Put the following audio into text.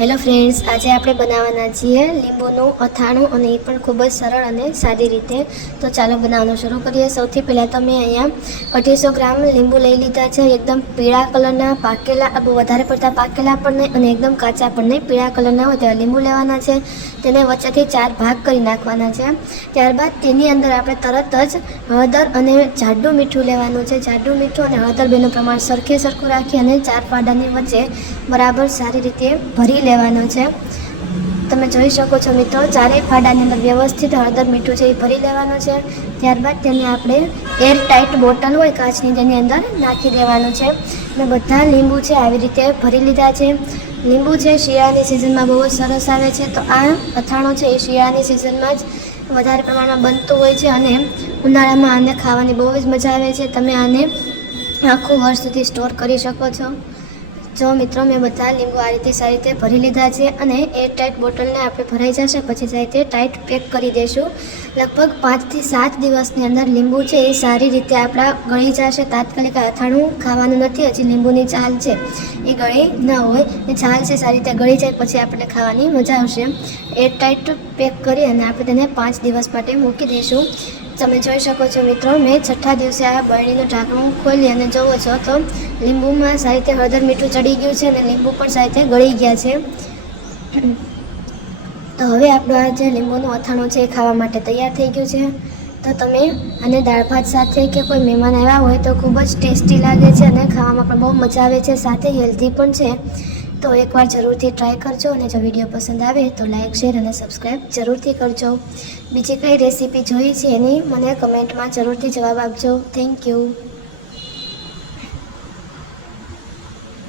Hello friends, આજે આપણે બનાવવાના છીએ લીંબુનું અથાણું અને એ પણ ખૂબ જ સરળ અને સાદી રીતે. તો ચાલો બનાવવાનું શરૂ કરીએ. સૌથી પહેલાં તો મેં અહીંયા 250 ગ્રામ લીંબુ લઈ લીધા છે. એકદમ પીળા કલરના પાકેલા, બહુ વધારે પડતા પાકેલા પણ નહીં અને એકદમ કાચા પણ નહીં, પીળા કલરના હોય તેવા લીંબુ લેવાના છે. તેને વચ્ચેથી 4 ભાગ કરી નાખવાના છે. ત્યારબાદ તેની અંદર આપણે તરત જ હળદર અને જાડું મીઠું લેવાનું છે. જાડું મીઠું અને હળદર બેનું પ્રમાણ સરખું રાખી અને 4 પાડાની વચ્ચે બરાબર સારી રીતે ભરી લેવાનો છે. તમે જોઈ શકો છો મિત્રો, 4 ફાડાની અંદર વ્યવસ્થિત હળદર મીઠું છે એ ભરી લેવાનું છે. ત્યારબાદ તેને આપણે એર ટાઈટ બોટલ હોય કાચની, તેની અંદર નાખી દેવાનું છે. મેં બધા લીંબુ છે આવી રીતે ભરી લીધા છે. લીંબુ છે શિયાળાની સિઝનમાં બહુ જ સરસ આવે છે. તો આ અથાણું છે એ શિયાળાની સિઝનમાં જ વધારે પ્રમાણમાં બનતું હોય છે અને ઉનાળામાં આને ખાવાની બહુ જ મજા આવે છે. તમે આને આખું વર્ષ સુધી સ્ટોર કરી શકો છો. જો મિત્રો, મેં બધા લીંબુ આ રીતે સારી રીતે ભરી લીધા છે અને એર ટાઈટ બોટલને આપણે ભરાઈ જશે પછી સારી રીતે ટાઈટ પેક કરી દઈશું. લગભગ 5 થી 7 દિવસની અંદર લીંબુ છે એ સારી રીતે આપણા ગળી જશે. તાત્કાલિક અથાણું ખાવાનું નથી, હજી લીંબુની છાલ છે એ ગળી ન હોય, એ છાલ છે સારી રીતે ગળી જાય પછી આપણે ખાવાની મજા આવશે. એર ટાઈટ પેક કરી અને આપણે તેને 5 દિવસ માટે મૂકી દઈશું. તમે જોઈ શકો છો મિત્રો, મેં 6થા દિવસે આ બરણીનું ઢાંકણું ખોલી અને જોવો છો તો લીંબુમાં સારી રીતે હળદર મીઠું ચડી ગયું છે અને લીંબુ પણ સારી રીતે ગળી ગયા છે. તો હવે આપણું આ જે લીંબુનું અથાણું છે એ ખાવા માટે તૈયાર થઈ ગયું છે. તો તમે આને દાળ ભાત સાથે કે કોઈ મહેમાન આવ્યા હોય તો ખૂબ જ ટેસ્ટી લાગે છે અને ખાવામાં પણ બહુ મજા આવે છે, સાથે હેલ્ધી પણ છે. તો એકવાર જરૂરથી ટ્રાય કરજો અને જો વિડીયો પસંદ આવે તો લાઇક, શેર અને સબસ્ક્રાઈબ જરૂરથી કરજો. બીજી કઈ રેસીપી જોઈ છે એની મને કમેન્ટમાં જરૂરથી જવાબ આપજો. Thank you.